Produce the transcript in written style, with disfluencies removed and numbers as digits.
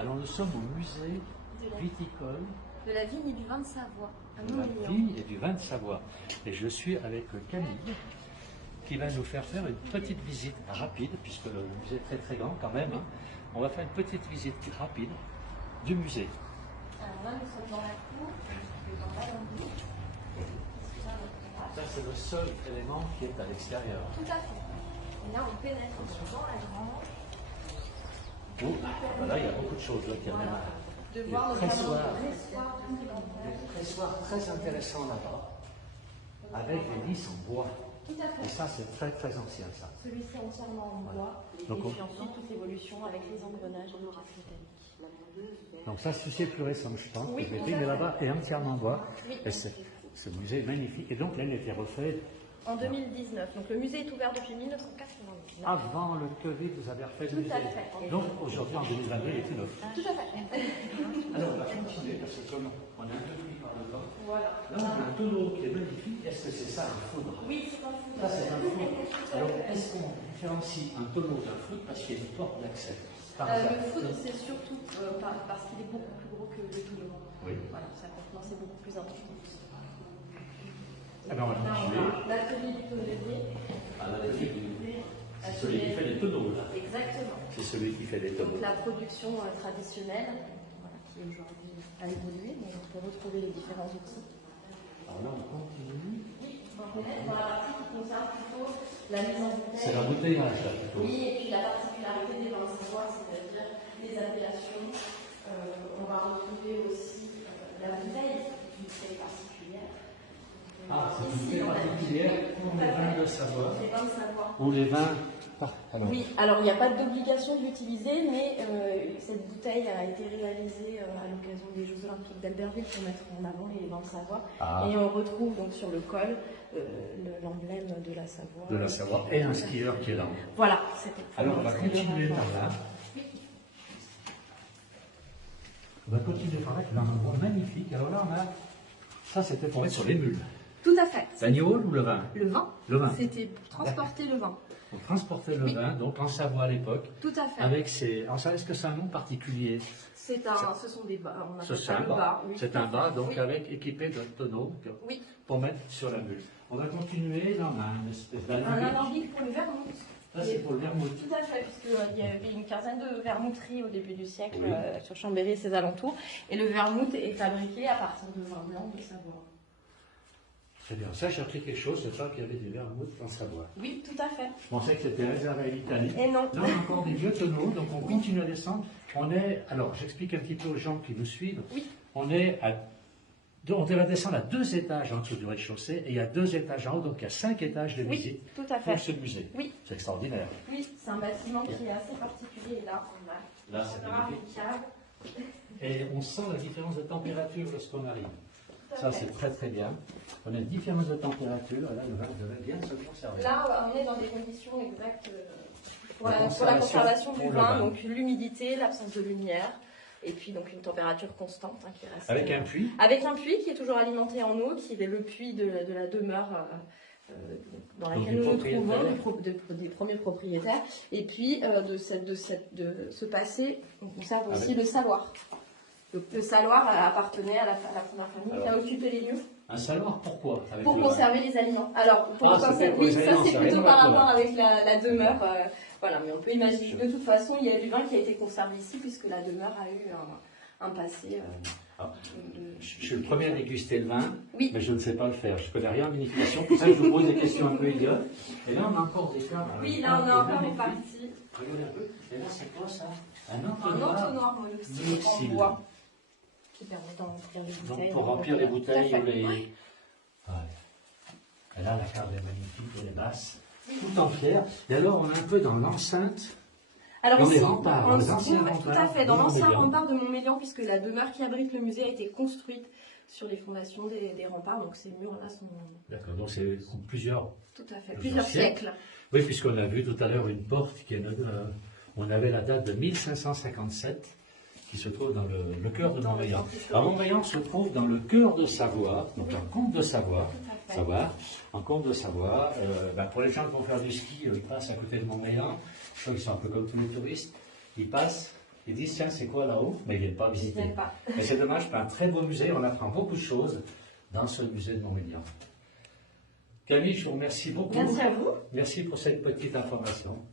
Alors nous sommes au musée viticole de la vigne et du vin de Savoie, à de la Montmélian. vigne et du vin de Savoie. Et je suis avec Camille qui va nous faire une petite visite rapide, puisque le musée est très très grand quand même. Hein. On va faire une petite visite rapide du musée. Alors là, nous sommes dans la cour, dans l'Alhambra. Ça, c'est le seul élément qui est à l'extérieur. Tout à fait. Et là, on pénètre dans la grange. Oh, voilà, il y a beaucoup de choses là qui Voilà. amènent. De voir le notamment pressoir. le pressoir du Pressoir très intéressant là-bas, avec des lisses en bois. Tout à Et fait. ça, c'est très très ancien ça. Celui-ci est entièrement en bois. Donc, Et puis ensuite, toute l'évolution avec les engrenages et les pièces métalliques. Donc ça, c'est plus récent, je pense. Oui, que j'ai tout fait, à mais fait. là-bas est entièrement en bois. Oui, Et ce musée est magnifique. Et donc là, il a été refait en 2019. Donc le musée est ouvert depuis 1999. avant le Covid. Vous avez refait le Tout musée. à fait. Donc aujourd'hui, en 2022, il est tout neuf. Tout à fait. Alors on va continuer parce que comme on est un peu pris par le temps. Voilà. Là, on a un tonneau qui est magnifique. Est-ce que c'est ça un foudre? Oui, c'est un foudre. Ça, c'est un foudre. Alors, est-ce qu'on différencie un tonneau d'un foudre parce qu'il y a une porte d'accès? Le foudre, c'est surtout parce qu'il est beaucoup plus gros que le tonneau. Oui. Voilà, sa contenance est beaucoup plus importante. Eh bien, on va Là, on continuer. a l'atelier du tonnelier. C'est celui qui fait les tonneaux, là. Exactement. C'est celui qui fait les tonneaux. Donc la production traditionnelle, voilà, qui aujourd'hui a évolué, mais on peut retrouver les différents outils. Alors là, on continue. Oui, on est dans la partie qui concerne plutôt la mise en bouteille. C'est l'embouteillage, là, plutôt. Oui, et puis la particularité des vins de Savoie, c'est-à-dire les appellations. On va retrouver aussi la bouteille, qui est une bouteille particulière. Ah, c'est une bouteille particulière pour les vins de Savoie. Les vins de Savoie. Ou les vins. Ah, alors. Oui, alors il n'y a pas d'obligation de l'utiliser, mais cette bouteille a été réalisée à l'occasion des Jeux Olympiques d'Albertville pour mettre en avant les vins de Savoie. Ah. Et on retrouve donc sur le col l'emblème de la Savoie. De la Savoie et un skieur qui est là. Voilà, c'était pour Alors on va montrer le continuer par rapport. là. On va continuer par là, dans un endroit magnifique. Alors là, on a. Ça, c'était pour mettre sur les mules. Tout à fait. L'agneau ou le vin? Le vin, Le vin. c'était pour transporter le vin. On transportait le Oui. vin, donc en Savoie à l'époque, Tout à fait. avec ses. Alors ça, est-ce que c'est un nom particulier? Ce sont des bas, on Ce appelle c'est ça un le bas. bar. Oui, C'est tout à un fait. bas, donc Oui. avec équipé d'un tonneau Oui. pour mettre sur la mule. On va continuer, là on a une espèce Un d'alambic. alambic pour le vermouth. Ça c'est pour le vermouth. Tout à fait, puisqu'il y avait une quinzaine de vermouteries au début du siècle sur Chambéry et ses alentours. Et le vermouth est fabriqué à partir de vin blanc de Savoie. Très bien, ça j'ai appris quelque chose, c'est pas qu'il y avait des vermouths en Savoie. Oui, tout à fait. Je pensais que c'était réservé à l'Italie. Et non. Là on a encore des vieux tonneaux, donc on continue à descendre. On est, alors j'explique un petit peu aux gens qui nous suivent. Oui. On va descendre à 2 étages en dessous du rez-de-chaussée et il y a 2 étages en haut, donc il y a 5 étages de Oui, visite tout à fait. pour ce musée. Oui. C'est extraordinaire. Oui, c'est un bâtiment qui est assez particulier. Et là, on a Là, c'est magnifique. une cave. Et on sent la différence de température lorsqu'on arrive. Tout à Ça, fait. c'est très très bien. On a une différence de température, et là, le vin devrait bien se conserver. Là, on est dans des conditions exactes pour La la conservation conservation du pour le vin. vin. Donc l'humidité, l'absence de lumière, et puis donc une température constante qui reste. Avec un puits. Avec un puits qui est toujours alimenté en eau, qui est le puits de la demeure dans Donc, laquelle du nous nous propriétaire. trouvons, des premiers propriétaires. Et puis de ce passé, on conserve aussi Avec- le saloir. Donc, le saloir appartenait à la première famille qui a occupé les lieux Un saloir, pourquoi avec pour le vin? conserver les aliments. Alors, pour Ah, c'était conserver, pour les oui, ça aliments, c'est ça a rien plutôt à par voir. rapport avec la demeure. Voilà, mais on peut imaginer que de toute façon, il y a du vin qui a été conservé ici puisque la demeure a eu un passé. Ah, Je suis le premier à déguster le vin, Oui. mais je ne sais pas le faire. Je ne connais rien en vinification, pour ça que je vous pose des questions un peu idiotes. Et là, on a encore des caves. Oui, là on a encore une partie. Regardez un peu. Et là, c'est quoi ça? Un Un entonnoir. entonnoir monoxyle en monoxyle. bois qui permet d'en remplir les bouteilles. Donc, pour remplir les bouteilles Tout à ou fait. les. Oui. Ouais. Et là, la cave est magnifique, elle est basse, tout en pierre. Et alors, on est un peu dans l'enceinte. Alors Dans les ici, remparts, dans les anciens oui, remparts tout à fait, dans de l'ancien Montmélian. rempart de Montmélian, puisque la demeure qui abrite le musée a été construite sur les fondations des remparts, donc ces murs-là sont D'accord, donc c'est plusieurs. tout à fait Plusieurs plusieurs siècles. siècles. Oui, puisqu'on a vu tout à l'heure une porte qui est. On avait la date de 1557 qui se trouve dans le cœur de Montmélian. Alors, Montmélian se trouve dans le cœur de Savoie, donc en comte de Savoie. Tout à fait. Savoie, en comte de Savoie. Pour les gens qui vont faire du ski, ils passent à côté de Montmélian. Je crois qu'ils sont un peu comme tous les touristes. Ils passent, Ils disent, tiens, c'est quoi là-haut? Mais ils ne viennent pas visiter. pas. Mais c'est dommage, c'est un très beau musée, on apprend beaucoup de choses dans ce musée de Montmélian. Camille, je vous remercie beaucoup. Merci à vous. Merci pour cette petite information.